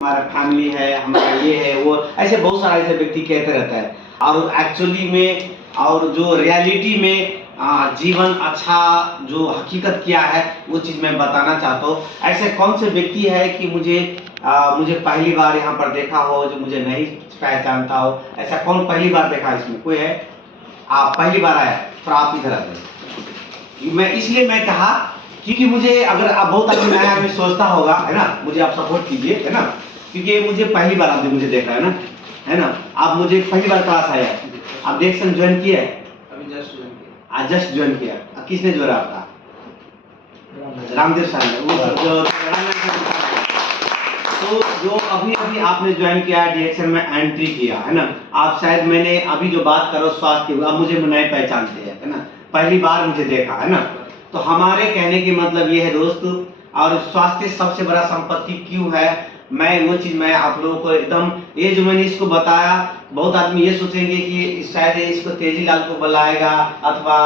हमारा फैमिली है, हमारा ये है वो, ऐसे बहुत सारा ऐसे व्यक्ति कहते रहता है। और एक्चुअली में और जो रियलिटी में जीवन अच्छा जो हकीकत क्या है वो चीज़ मैं बताना चाहता हूँ। ऐसे कौन से व्यक्ति है कि मुझे पहली बार यहाँ पर देखा हो, जो मुझे नहीं पहचानता हो, ऐसा कौन पहली बार देखा इसमें कोई है? आप पहली बार आया तो आप इधर आते। मैं इसलिए मैं कहा क्योंकि मुझे अगर आप बहुत आदमी नया आदमी सोचता होगा है ना, मुझे आप सपोर्ट कीजिए है ना, क्योंकि मुझे पहली बार आपने मुझे देखा है ना, आप मुझे पहली बार क्लास आया, आप डिएक्शन ज्वाइन किया है? अभी जस्ट ज्वाइन किया। आज जस्ट ज्वाइन किया। किसने जोड़ा आपका? रामदेव सर ने। वो जो तो जो अभी अभी आपने ज्वाइन किया डिएक्शन में एंट्री किया है ना, आप शायद मैंने अभी जो बात करो स्वास्थ्य की, आप मुझे नए पहचानते हैं है ना, पहली बार मुझे देखा है ना। तो हमारे कहने की मतलब ये है दोस्त, और स्वास्थ्य सबसे बड़ा संपत्ति क्यों है, वो चीज मैं आप लोगों को एकदम, ये जो मैंने इसको बताया, बहुत आदमी ये सोचेंगे कि शायद इसको तेजी लाल को बुलाएगा अथवा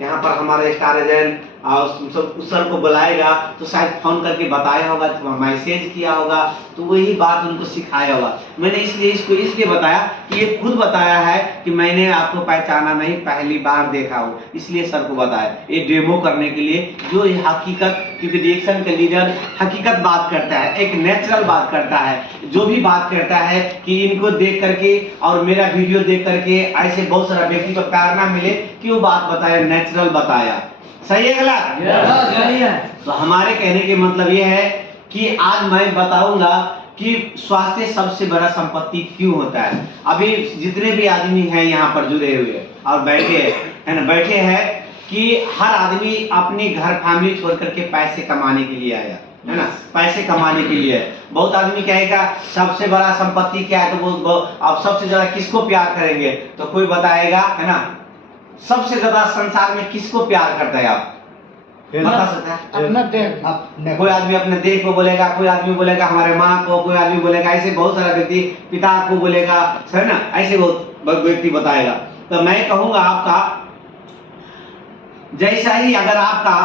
यहाँ पर हमारे स्टार एजेंट उस सर को बुलाएगा तो शायद फोन करके बताया होगा, मैसेज किया होगा, तो वही बात उनको सिखाया होगा। मैंने इसलिए इसको इसलिए बताया कि ये खुद बताया है कि मैंने आपको पहचाना नहीं, पहली बार देखा हो, इसलिए सर को बताया ये डेमो करने के लिए। जो ये हकीकत, क्योंकि डिएक्शन का लीडर हकीकत बात करता है, एक नेचुरल बात करता है, जो भी बात करता है कि इनको देख करके और मेरा वीडियो देख करके ऐसे बहुत सारा व्यक्ति को प्यार ना मिले, क्यों बात बताया, नेचुरल बताया। सही है गलत? सही है। तो हमारे कहने के मतलब ये है कि आज मैं बताऊंगा कि स्वास्थ्य सबसे बड़ा संपत्ति क्यों होता है। अभी जितने भी आदमी हैं यहाँ पर जुड़े हुए और बैठे है ना, बैठे हैं कि हर आदमी अपनी घर फैमिली छोड़ करके पैसे कमाने के लिए आया है ना, पैसे कमाने के लिए। बहुत आदमी कहेगा सबसे बड़ा संपत्ति क्या है, तो वो आप सबसे ज्यादा किसको प्यार करेंगे, तो कोई बताएगा है ना, सबसे ज्यादा संसार में किसको प्यार करता है, आप बता सकते हैं? अपना देह। कोई आदमी अपने देह को बोलेगा, कोई आदमी बोलेगा हमारे माँ को, कोई आदमी बोलेगा, ऐसे बहुत सारा व्यक्ति पिता को बोलेगा है ना, ऐसे बहुत व्यक्ति बताएगा। तो मैं कहूंगा आपका जैसा ही अगर आपका,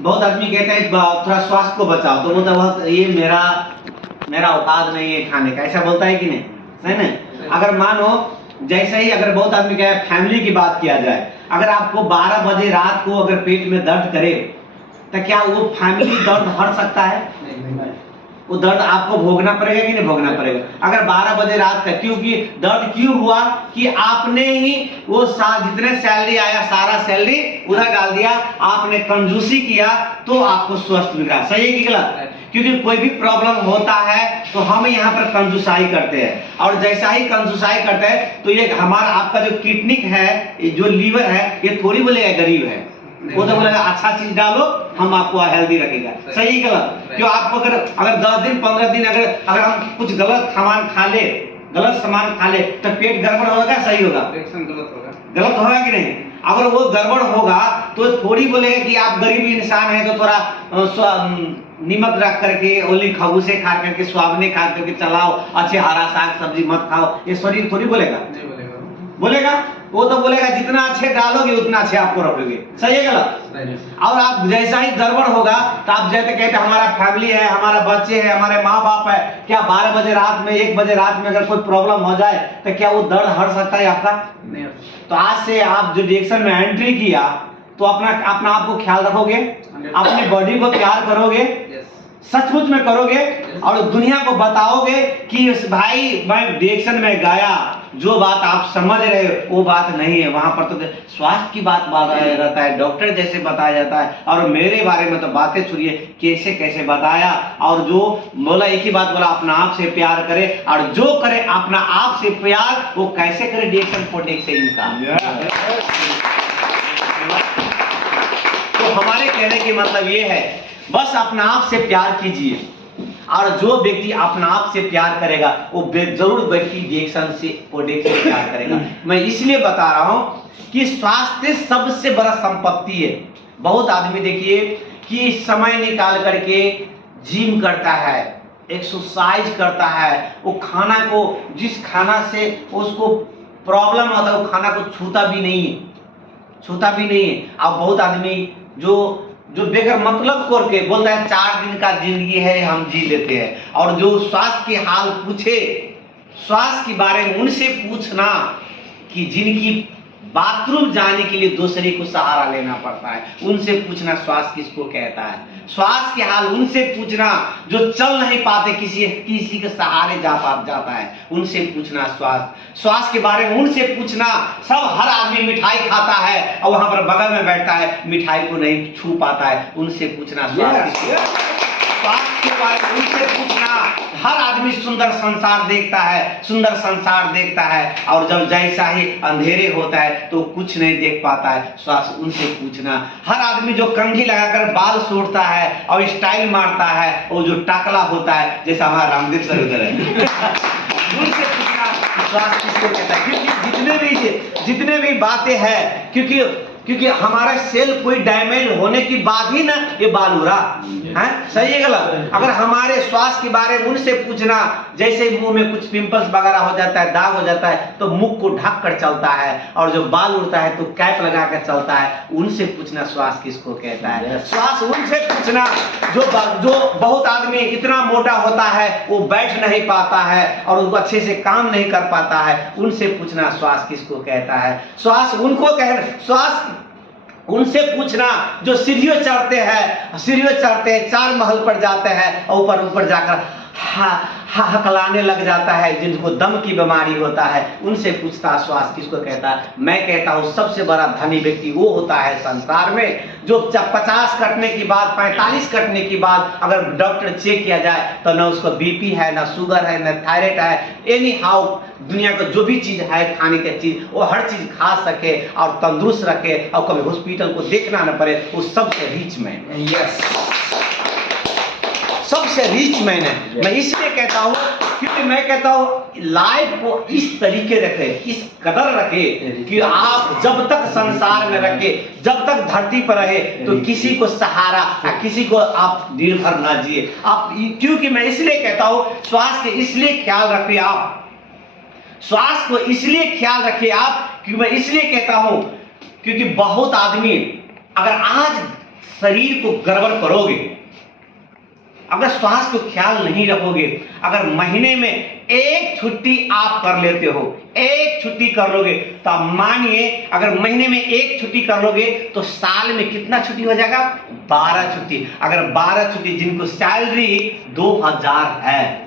बहुत आदमी कहते हैं थोड़ा स्वास्थ्य को बचाओ, तो वो तो बहुत ये मेरा औकात नहीं है खाने का, ऐसा बोलता है कि नहीं? है नहीं? अगर मानो जैसे ही अगर बहुत आदमी कहे फैमिली की बात किया जाए, अगर आपको 12 बजे रात को अगर पेट में दर्द करे तो क्या वो फैमिली दर्द हट सकता है? वो दर्द आपको भोगना पड़ेगा कि नहीं भोगना पड़ेगा? अगर 12 बजे रात का, क्योंकि दर्द क्यों हुआ कि आपने ही वो जितने सैलरी आया सारा सैलरी उधर डाल दिया, आपने कंजूसी किया, तो आपको स्वस्थ मिल रहा। सही है कि गलत? क्योंकि कोई भी प्रॉब्लम होता है तो हम यहाँ पर कंजूसाई करते हैं, और जैसा ही कंजूसाई करते हैं तो ये हमारा आपका जो किडनी है, जो लीवर है, ये थोड़ी बोलेगा गरीब है, वो तो बोलेगा अच्छा चीज डालो हम आपको हेल्दी रखेगा। सही गलत? क्यों आपको अगर 10 दिन 15 दिन अगर हम कुछ गलत सामान खा ले तो पेट गड़बड़ होगा, सही होगा? गलत होगा कि नहीं? अगर वो गड़बड़ होगा तो थोड़ी बोलेगा कि आप गरीब इंसान है तो थोड़ा नीमक रख करके ओली खबूसे खा करके स्वाबने खा करके चलाओ, अच्छे हरा साग सब्जी मत खाओ, ये शरीर थोड़ी बोलेगा? नहीं बोलेगा? वो तो बोलेगा जितना अच्छे डालोगे उतना अच्छे आपको रखोगे। सही है गलत? और आप जैसा ही गड़बड़ होगा तो आप जैसे कहते हमारा फैमिली है, हमारा बच्चे है, हमारे माँ बाप है, क्या 12 बजे रात में 1 बजे रात में अगर कोई प्रॉब्लम हो जाए तो क्या वो दर्द हट सकता है आपका? नहीं। तो आज से आप जो डिएक्शन में एंट्री किया तो अपना आप को ख्याल रखोगे, अपने बॉडी को प्यार करोगे, सचमुच में करोगे, और दुनिया को बताओगे कि भाई मैं डिएक्शन में गया, जो बात आप समझ रहे हो वो बात नहीं है, वहां पर तो स्वास्थ्य की बात बताया जाता है, डॉक्टर जैसे बताया जाता है, और मेरे बारे में तो बातें सुनिए कैसे कैसे बताया। और जो बोला एक ही बात बोला, अपना आप से प्यार करे, और जो करे अपना आप से प्यार वो कैसे करे, डिएक्शन प्रोडक्ट से इनका। तो हमारे कहने की मतलब ये है, बस अपना आप से प्यार कीजिए, और जो व्यक्ति अपना आप से प्यार करेगा वो जरूर व्यक्ति डिएक्शन से प्रोडक्ट से प्यार करेगा। मैं इसलिए बता रहा हूं कि स्वास्थ्य सबसे बड़ा संपत्ति है। बहुत आदमी देखिए कि समय निकाल करके जिम करता है, एक्सरसाइज करता है, वो खाना को, जिस खाना से उसको प्रॉब्लम होता है वो खाना को छूता भी नहीं है। अब बहुत आदमी जो बेगर मतलब करके बोलता है 4 दिन का जिंदगी है हम जी लेते हैं, और जो स्वास्थ्य की हाल पूछे, स्वास्थ्य के बारे में उनसे पूछना कि जिनकी बाथरूम जाने के लिए दूसरे को सहारा लेना पड़ता है, उनसे पूछना स्वास्थ्य किसको कहता है। स्वास्थ्य के हाल उनसे पूछना जो चल नहीं पाते, किसी के सहारे जाता है, उनसे पूछना स्वास्थ्य के बारे में उनसे पूछना। सब हर आदमी मिठाई खाता है और वहां पर बगल में बैठता है, मिठाई को नहीं छू पाता है, उनसे पूछना स्वास्थ्य के बारे में उनसे पूछना। हर आदमी सुंदर संसार देखता है, और जब जैसा ही अंधेरे होता है तो कुछ नहीं देख पाता है, स्वास्थ्य उनसे पूछना। हर आदमी जो कंघी लगाकर बाल सूटता है और स्टाइल मारता है, वो जो टाकला होता है, जैसा हमारा रामदेव सर उधर है उनसे पूछना स्वास्थ्य किसको कहता है। क्योंकि जितने भी बातें हैं, क्योंकि हमारा सेल कोई डैमेज होने के बाद ही ना ये बाल हो रहा है, सही है गलत। अगर हमारे स्वास्थ्य के बारे में उनसे पूछना, जैसे मुंह में कुछ पिंपल्स वगैरह हो जाता है, दाग हो जाता है, तो मुख को ढक कर चलता है, और जो बाल उड़ता है तो कैप लगा कर चलता है, उनसे पूछना स्वास्थ्य किसको कहता है। स्वास्थ्य उनसे पूछना जो बहुत आदमी इतना मोटा होता है वो बैठ नहीं पाता है और उनको अच्छे से काम नहीं कर पाता है, उनसे पूछना स्वास्थ्य किसको कहता है। स्वास्थ्य उनसे पूछना जो सीढ़ियों चढ़ते हैं, 4 महल पर जाते हैं और ऊपर जाकर हकलाने लग जाता है, जिनको दम की बीमारी होता है, उनसे पूछता स्वास्थ्य किसको कहता है। मैं कहता हूँ सबसे बड़ा धनी व्यक्ति वो होता है संसार में जो 50 कटने के बाद, 45 कटने के बाद अगर डॉक्टर चेक किया जाए तो न उसको बीपी है, न शुगर है, न थायराइड है, एनी हाउ दुनिया का जो भी चीज है खाने की चीज, वो हर चीज खा सके और तंदुरुस्त रखे और कभी हॉस्पिटल को देखना न पड़े, वो सबसे रिच मैन है। यस, सबसे रिच मैन है। मैं इसलिए कहता हूँ क्योंकि मैं कहता हूँ लाइफ को इस तरीके रखे, इस कदर रखे कि आप जब तक संसार में रखे, जब तक धरती पर रहे, तो किसी को सहारा, किसी को आप निर्भर ना जिए आप। क्योंकि मैं इसलिए कहता हूँ स्वास्थ्य इसलिए ख्याल रखिए आप, स्वास्थ्य को इसलिए ख्याल रखिए आप, क्योंकि मैं इसलिए कहता हूँ क्योंकि बहुत आदमी अगर आज शरीर को गड़बड़ करोगे, अगर स्वास्थ्य को ख्याल नहीं रखोगे, अगर महीने में 1 छुट्टी आप कर लेते हो, 1 छुट्टी कर लोगे, तो आप मानिए अगर महीने में 1 छुट्टी कर लोगे तो साल में कितना छुट्टी हो जाएगा? 12 छुट्टी। अगर 12 छुट्टी, जिनको सैलरी 2000 है,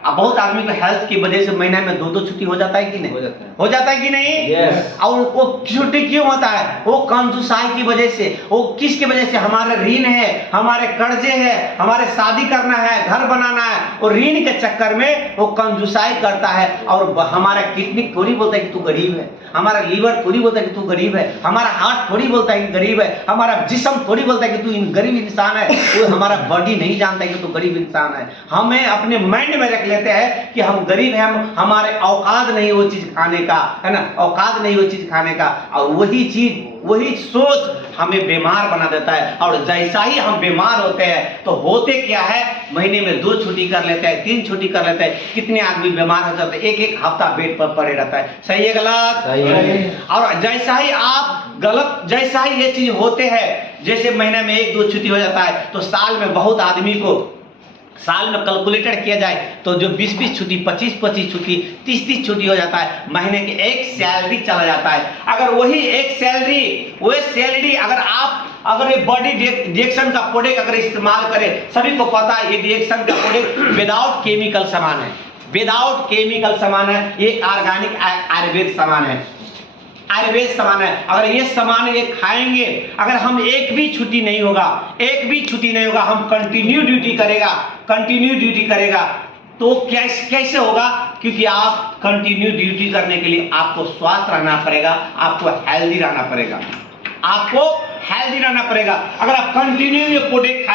अब बहुत आदमी को हेल्थ की वजह से महीने में 2-2 छुट्टी हो जाता है कि नहीं? हो जाता है कि नहीं? yes. और वो छुट्टी क्यों होता है? वो कंजूसाई की वजह से, वो किसकी वजह से? हमारे ऋण है, हमारे कर्जे है, हमारे शादी करना है, घर बनाना है, और ऋण के चक्कर में वो कंजूसाई करता है। और हमारा किडनी थोड़ी बोलता है कि तू गरीब है, हमारा लीवर थोड़ी बोलता है कि तू गरीब है, हमारा हार्ट थोड़ी बोलता है कि गरीब है, हमारा जिस्म थोड़ी बोलता है कि तू गरीब इंसान है, वो हमारा बॉडी नहीं जानता है कि तू गरीब इंसान है। हमें अपने माइंड में रख लेते हैं कि हम गरीब हैं, हमारे औकात नहीं वो चीज खाने का, है ना, औकात नहीं वो चीज खाने का, और वही चीज, वही सोच हमें बीमार बना देता है। और जैसा ही हम बीमार होते हैं तो होते क्या है, महीने में 2 छुट्टी कर लेते हैं, 3 छुट्टी कर लेते हैं, कितने आदमी बीमार हो जाते हैं, 1-1 हफ्ता बेड पर पड़े रहता है। सही है गलत? सही है। और जैसा ही आप गलत, जैसा ही ये चीज होते हैं, जैसे महीने में 1-2 छुट्टी हो जाता है, तो साल में बहुत आदमी को, साल में कैलकुलेटर किया जाए तो जो 20-20 छुट्टी, 25-25 छुट्टी, 30-30 छुट्टी हो जाता है, महीने की 1 सैलरी चला जाता है। अगर वही 1 सैलरी, वही सैलरी अगर ये बॉडी डिएक्शन का प्रोडक्ट अगर इस्तेमाल करें, सभी को पता है ये डिएक्शन का प्रोडक्ट विदाउट केमिकल सामान है, विदाउट केमिकल सामान है, ये ऑर्गेनिक आयुर्वेद सामान है, आयुर्वेद सामान है। अगर ये सामान ये खाएंगे, अगर हम 1 भी छुट्टी नहीं होगा, 1 भी छुट्टी नहीं होगा, हम कंटिन्यू ड्यूटी करेगा, तो कैसे होगा? क्योंकि आप कंटिन्यू ड्यूटी करने के लिए आपको स्वस्थ रहना पड़ेगा, आपको हेल्दी रहना पड़ेगा, आपको हेल्दी रहना पड़ेगा। अगर आप कंटिन्यू ये प्रोडक्ट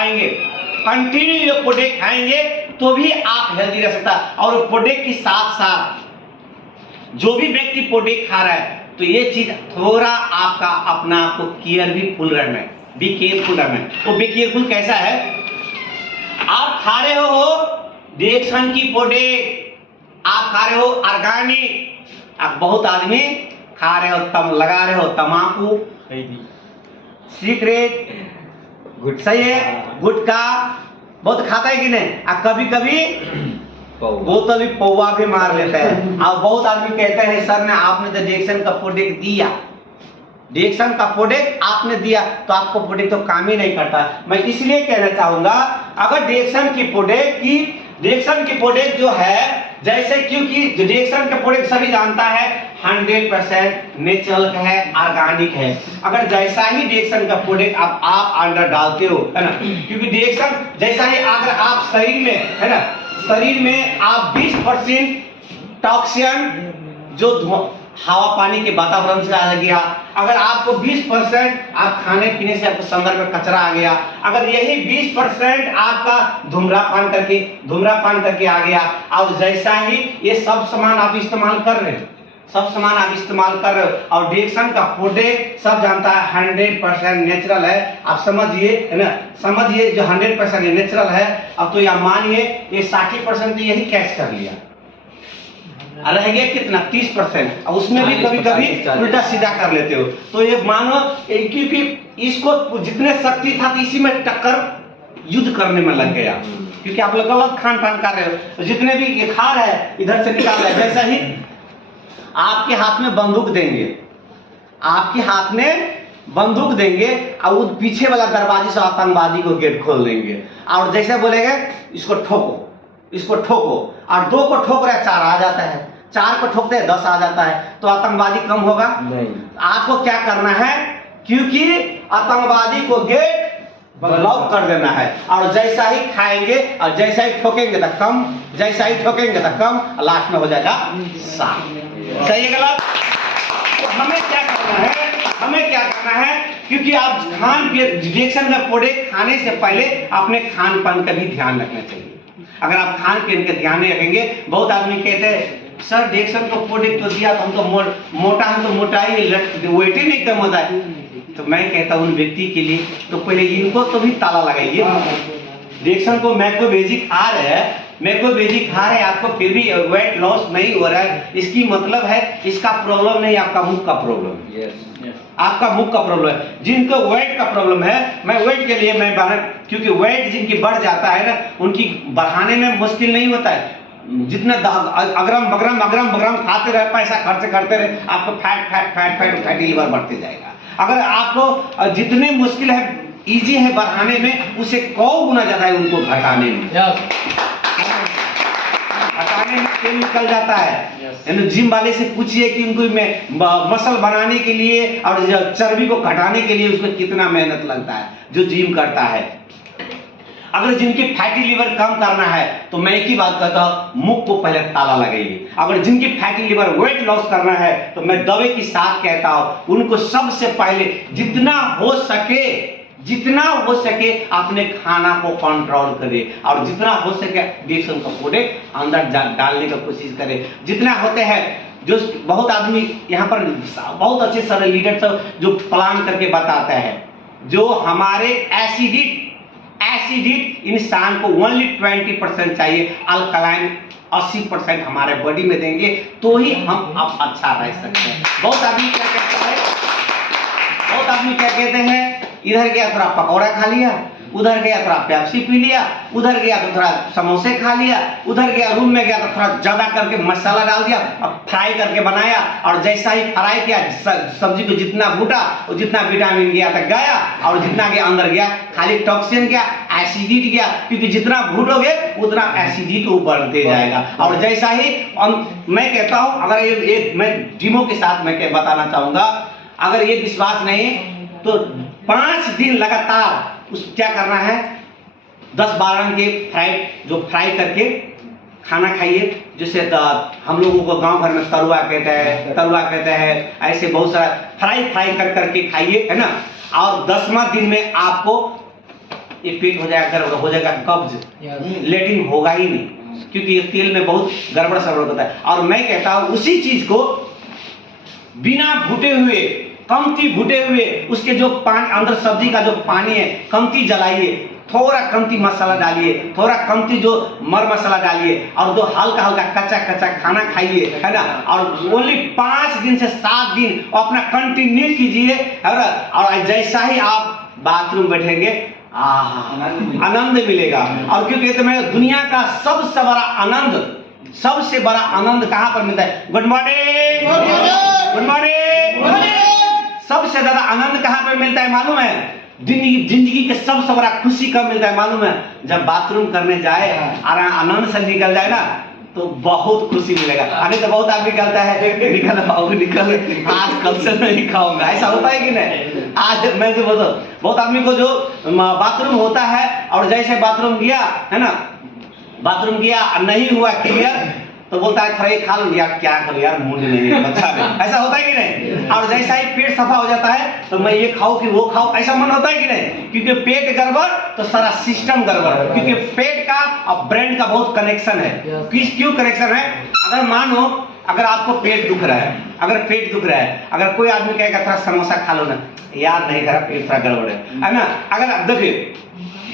खाएंगे तो भी आप हेल्दी रह सकता है। और प्रोडक्ट के साथ साथ जो भी व्यक्ति प्रोडक्ट खा रहा है, तो ये चीज थोड़ा आपका अपना आपको केयरफुल रहना है, बी केयरफुल रहना है। तो बी केयरफुल कैसा है? आप खा रहे हो डिएक्शन की प्रोडक्ट, आप खा रहे हो ऑर्गेनिक, आप बहुत आदमी खा रहे हो, लगा रहे हो तंबाकू, सिगरेट, सही है। गुटखा बहुत खाता है कि नहीं? कभी कभी बोतल भी पौवा भी मार लेता है। और बहुत आदमी कहते हैं सर ने आपने तो डिएक्शन का प्रोडक्ट दिया, डिएक्शन का प्रोडक्ट आपने दिया तो आपको प्रोडक्ट तो काम ही नहीं करता। मैं इसलिए कहना चाहूंगा अगर डिएक्शन की प्रोडक्ट जो है, जैसे क्योंकि डिएक्शन का प्रोडक्ट सभी जानता है 100% नेचुरल है, ऑर्गेनिक है। अगर जैसा ही डिएक्शन का प्रोडक्ट आप अंदर डालते हो, है ना, क्योंकि डिएक्शन जैसा ही अगर आप शरीर में, है ना, शरीर में आप 20% टॉक्सिन जो हवा पानी के वातावरण से आ गया, अगर आपको 20% आप खाने पीने से आपको संदर्भ में कचरा आ गया, अगर यही 20% आपका धूम्रपान करके आ गया, और जैसा ही ये सब सामान आप इस्तेमाल कर रहे हो, और डिएक्शन का प्रोडक्ट सब जानता है 100% नेचुरल है। आप समझिए, है ना, समझिए जो 100% नेचुरल है। अब तो या मानिए ये 60% तो यही कैच कर लिया, रह गया कितना 30%, और उसमें भी कभी कभी उल्टा सीधा कर लेते हो। तो ये मानो क्योंकि इसको जितने शक्ति था इसी में टक्कर युद्ध करने में लग गया, क्योंकि आप लोग गलत खान पान कर रहे हो। जितने भी ये खा रहे हैं इधर से निकाल रहे हैं। जैसा ही आपके हाथ में बंदूक देंगे, और वो पीछे वाला दरवाजे से आतंकवादी को गेट खोल देंगे, और जैसे बोलेंगे इसको ठोको, और 2 को ठोक रहे 4 आ जाता है, 4 को ठोकते हैं 10 आ जाता है, तो आतंकवादी कम होगा नहीं। आपको क्या करना है, क्योंकि आतंकवादी को गेट ब्लॉक कर देना है, और जैसा ही खाएंगे और जैसा ही ठोकेंगे तो कम, लास्ट में हो जाएगा 7। सही है गलत? तो हमें क्या करना है, क्योंकि आप डिएक्शन का प्रोडक्ट खाने से पहले अपने खान पान का भी ध्यान रखना चाहिए। अगर आप खान पीन का ध्यान नहीं रखेंगे, बहुत आदमी कहते हैं सर डिएक्शन को प्रोडक्ट तो दिया तो हम तो मोटा है, तो मोटाई वेट ही नहीं कम होता है। तो मैं कहता हूँ उन व्यक्ति के लिए तो पहले इनको तो भी ताला लगाइए। डिएक्शन को मैक्रोबेजिक खा रहे हैं, आपको फिर भी वेट लॉस नहीं हो रहा है, इसकी मतलब है इसका प्रॉब्लम नहीं, आपका मुख का प्रॉब्लम है। आपका मुख का प्रॉब्लम है। जिनको वेट का प्रॉब्लम है, मैं वेट के लिए मैं बाहर, क्योंकि वेट जिनकी बढ़ जाता है ना, उनकी बढ़ाने में मुश्किल नहीं होता है। जितना अगरम बगरम खाते रहे, पैसा खर्च करते रहे, आपको फैटी लिवर बढ़ते जाएगा। अगर आपको जितने मुश्किल है, इजी है बढ़ाने में, उसे 100 गुना ज्यादा है उनको घटाने में। घटाने में तेल निकल जाता है। जिम वाले से पूछिए कि उनको मसल बनाने के लिए और चर्बी को घटाने के लिए उसको कितना मेहनत लगता है, जो जिम करता है। अगर जिनकी फैटी लिवर कम करना है तो मैं एक ही बात कहता हूं, मुख को पहले ताला लगाइए। अगर जिनकी फैटी लिवर वेट लॉस करना है तो मैं दवे के साथ कहता हूं, उनको सबसे पहले जितना हो सके अपने खाना को कंट्रोल करे, और जितना हो सके डिएक्शन का प्रोडक्ट अंदर डालने की कोशिश करे। जितना होते हैं, जो बहुत आदमी यहाँ पर बहुत अच्छे सारे लीडर सब जो प्लान करके बताते हैं, जो हमारे एसिडिक इंसान को ओनली 20% चाहिए, अल्कलाइन 80% हमारे बॉडी में देंगे तो ही हम अब अच्छा रह सकते हैं। बहुत आदमी क्या कहते हैं, इधर गया थोड़ा पकौड़ा खा लिया, उधर गया थोड़ा पेप्सी पी लिया, उधर गया तो थोड़ा समोसे खा लिया, उधर गया रूम में गया तो थोड़ा ज्यादा करके मसाला डाल दिया और फ्राई करके बनाया, और जैसा ही फ्राई किया सब्जी को जितना भूटा और जितना विटामिन गया तो गया, और जितना गया अंदर गया खाली टॉक्सिन गया, एसिडिटी गया, क्योंकि जितना भूटोगे उतना एसिडिटी बढ़ते जाएगा। और जैसा ही मैं कहता हूं, अगर मैं डीमो के साथ मैं बताना चाहूंगा, अगर ये विश्वास नहीं तो 5 दिन लगातार क्या करना है, 10-12 रंग के फ्राई करके खाना खाइए, जिससे हम लोगों को गांव भर में तरुआ कहते हैं, ऐसे बहुत सारा फ्राई करके खाइए, है ना। और 10वां दिन में आपको ये पेट हो जाएगा कब्ज, लेटिन होगा ही नहीं, क्योंकि ये तेल में बहुत गड़बड़ सड़बड़ होता है। और मैं कहता हूं उसी चीज को बिना भुटे हुए, कमती भुटे हुए, उसके जो पानी अंदर सब्जी का जो पानी है कमती जलाइए, थोड़ा कमती मसाला डालिए, थोड़ा कमती जो मर मसाला डालिए, और जो हल्का कच्चा खाना खाइए, है ना। और ओनली 5 दिन से 7 दिन अपना कंटिन्यू कीजिए, और जैसा ही आप बाथरूम बैठेंगे आनंद मिलेगा। और क्योंकि तुम्हें दुनिया का सबसे बड़ा आनंद, सबसे बड़ा आनंद कहाँ पर मिलता है? Good morning, good morning. सबसे ज्यादा आनंद कहाँ पर मिलता है मालूम है? जिंदगी के सबसे बड़ा खुशी कब मिलता है मालूम है? जब बाथरूम करने जाए और आनंद से निकल जाए ना, तो बहुत खुशी मिलेगा। अरे तो बहुत आदमी कहता है निकल बाबू निकल, आज कल से नहीं खाऊंगा, ऐसा होता है कि नहीं? आज मैं जो बोलता हूँ, बहुत आदमी को जो बाथरूम होता है और जैसे बाथरूम गया है ना, बाथरूम गया नहीं हुआ क्लियर, तो बोलता है थोड़ा ये खा लो यार, क्या करो यार, मूड नहीं है, अच्छा नहीं। ऐसा होता है कि नहीं? और जैसा ही पेट सफा हो जाता है तो मैं ये खाऊं कि वो खाऊं, ऐसा मन होता है कि नहीं? क्योंकि पेट गड़बड़ तो सारा सिस्टम गड़बड़, क्योंकि पेट का और ब्रेन का बहुत कनेक्शन है। क्यों कनेक्शन है? अगर मानो अगर आपको पेट दुख रहा है, अगर पेट दुख रहा है, अगर कोई आदमी कहेगा थोड़ा समोसा खा लो ना, यार नहीं करा, पेट थोड़ा गड़बड़ है ना। अगर देखिए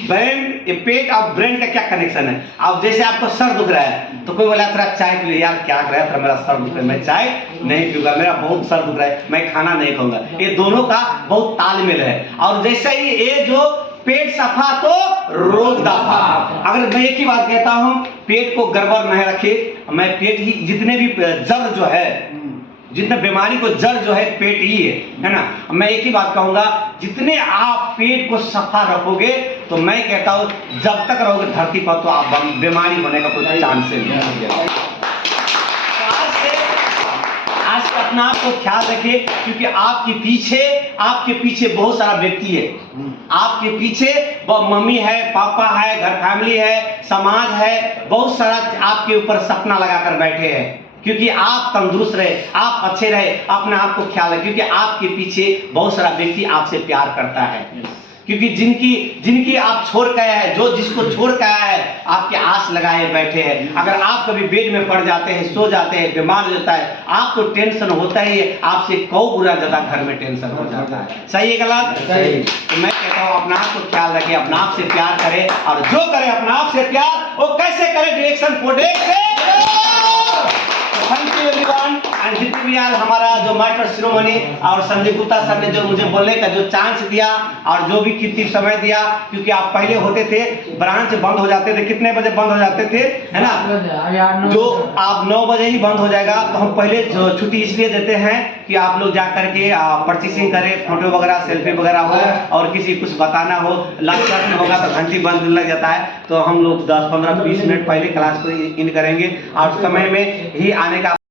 ब्रेन, पेट और ब्रेन का क्या कनेक्शन है? अब जैसे आपको सर दुख रहा है तो कोई बोला थोड़ा चाय पी लो, यार क्या कर रहा है, मेरा सर दुख रहा है, मैं चाय नहीं पीऊंगा, मेरा बहुत सर दुख रहा है, मैं खाना नहीं खाऊंगा। ये दोनों का बहुत तालमेल है। और जैसे ही ये जो पेट सफा तो रोग दफा। अगर मैं एक ही बात कहता हूँ, पेट को गड़बड़ नहीं रखे, मैं पेट ही जितने भी जड़ जो है, जितने बीमारी को जड़ जो है पेट ही है ना। मैं एक ही बात कहूंगा, जितने आप पेट को सफा रखोगे तो मैं कहता हूं जब तक रहोगे धरती पर तो आप बीमारी होने का कोई चांस नहीं है। आज से अपना आप को ख्याल रखिए, क्योंकि आपके पीछे बहुत सारा व्यक्ति है। आपके पीछे मम्मी है, पापा है, घर फैमिली है, समाज है, बहुत सारा आपके ऊपर सपना लगाकर बैठे हैं। क्योंकि आप तंदुरुस्त रहे, आप अच्छे रहे, अपने आप को ख्याल रहे, क्योंकि आपके पीछे बहुत सारा व्यक्ति आपसे प्यार करता है। क्योंकि जिनकी आप छोड़ के आए हैं, जो जिसको छोड़ के आया है, आपके आस लगाए बैठे हैं। अगर आप कभी बेड में पड़ जाते हैं, सो जाते हैं, बीमार हो जाता है, आपको टेंशन होता ही है, आपसे कौ बुरा ज्यादा घर में टेंशन हो जाता है। सही है गलत? सही। तो मैं कहता हूँ अपना आप को ख्याल रखिए, अपना आप से प्यार करें, और जो करे अपना आप से प्यार वो कैसे करे? डायरेक्शन प्रोडक्ट से। Thank you everyone. एंड जितने भी आज हमारा जो मास्टर शिरोमणि और संजय गुप्ता सर ने जो मुझे बोलने का जो चांस दिया और जो भी कितनी समय दिया, क्योंकि आप पहले होते थे ब्रांच बंद हो जाते थे, कितने बजे बंद हो जाते थे है ना, जो आप 9 बजे ही बंद हो जाएगा। तो हम पहले जो छुट्टी इसलिए देते हैं कि आप लोग जा करके परचेसिंग करें, फोटो वगैरह सेल्फी वगैरह हो, और किसी कुछ बताना हो, लास्ट में होगा तो घंटी बंद लग जाता है, तो हम लोग 10, 15, 20 मिनट पहले क्लास को इन करेंगे और समय में ही आने का